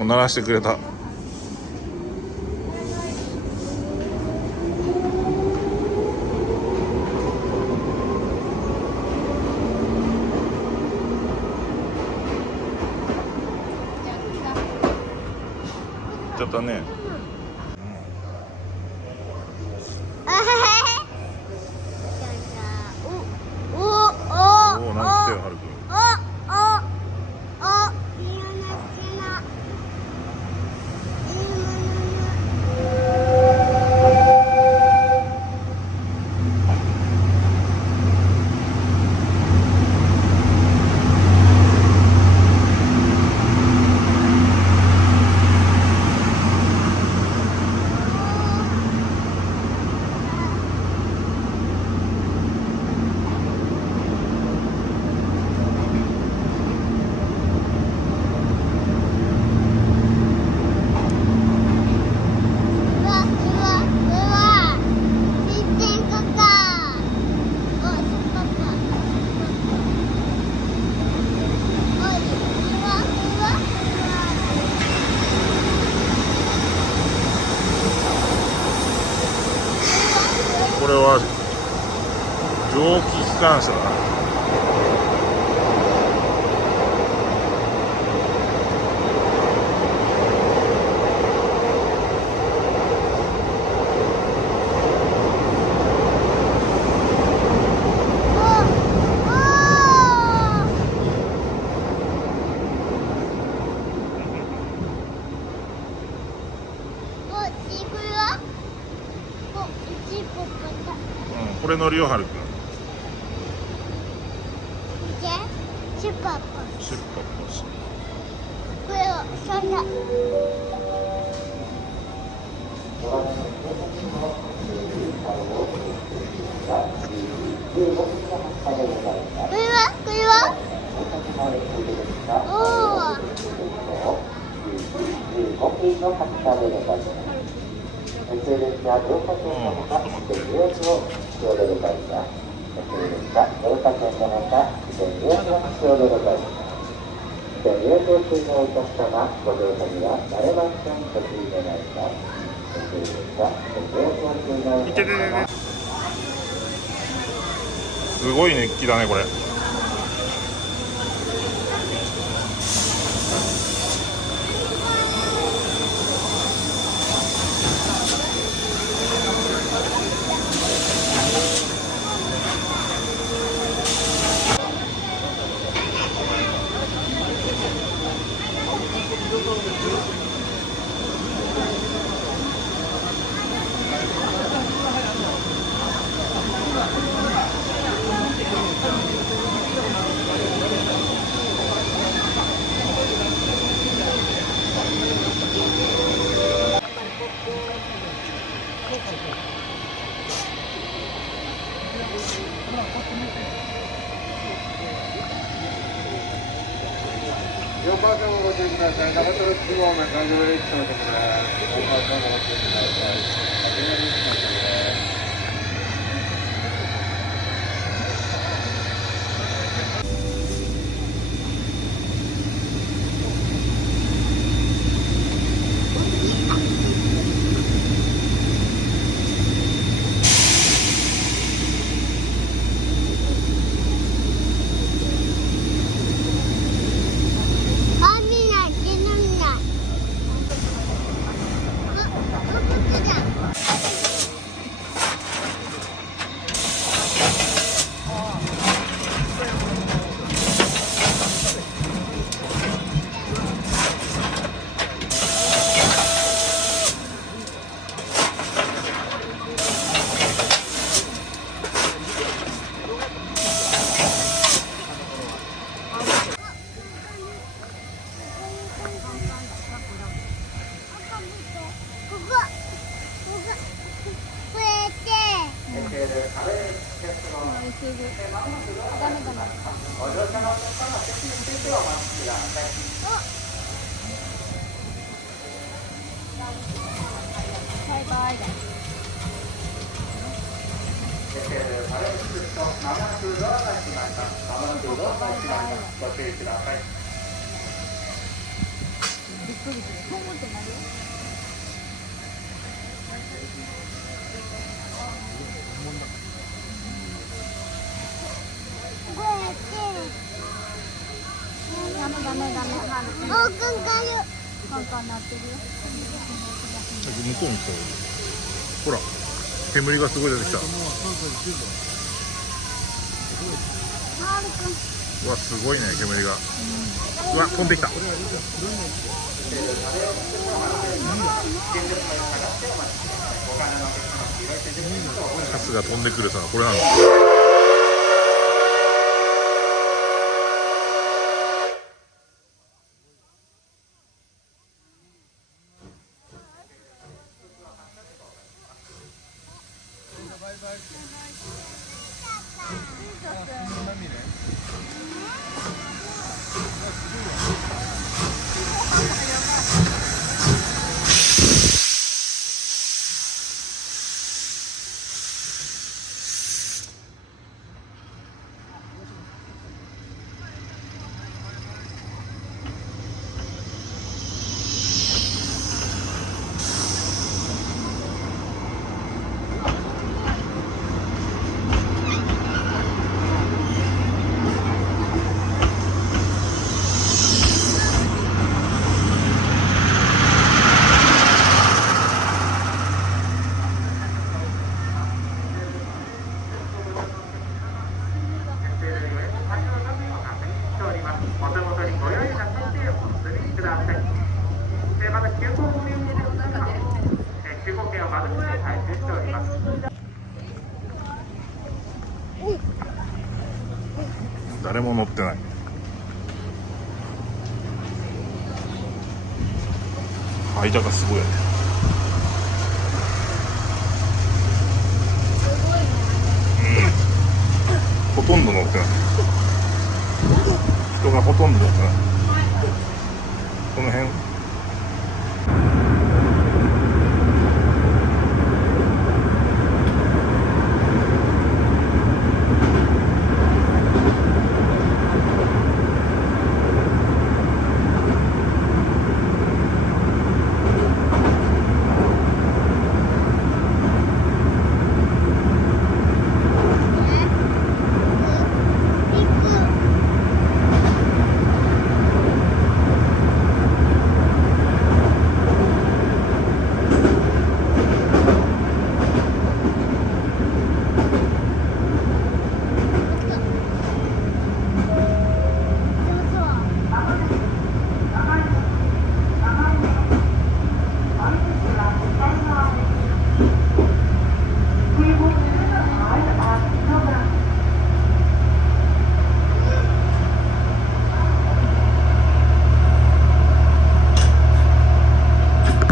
お鳴らしてくれた。ちょっとね。おお、なんてよ、はるくん。これは蒸気機関車だな。これ乗るよ、はるくん。シュッパッパ。シュッパッパし。これをそんな。これはおお。すごい熱気だね、これ。4番線をご注意ください。長瀞中央前環状列車のところです。4番線をご注意ください。びっプリプリトングってなるよ。こうやってダメダメダメ。はるくんオークンカルカンカンなってるよ。向こうに来たほら煙がすごい出てきた。はるくん。うわすごいね煙が。うわ飛んできた。カスが飛んでくるさこれなんだ。お手元にご用意なさってお進みください。また急行ご利用の方は急行券を窓口で配布しております。誰も乗ってない。間がすごいよね。ほとんど乗ってない。人がほとんど乗ってない。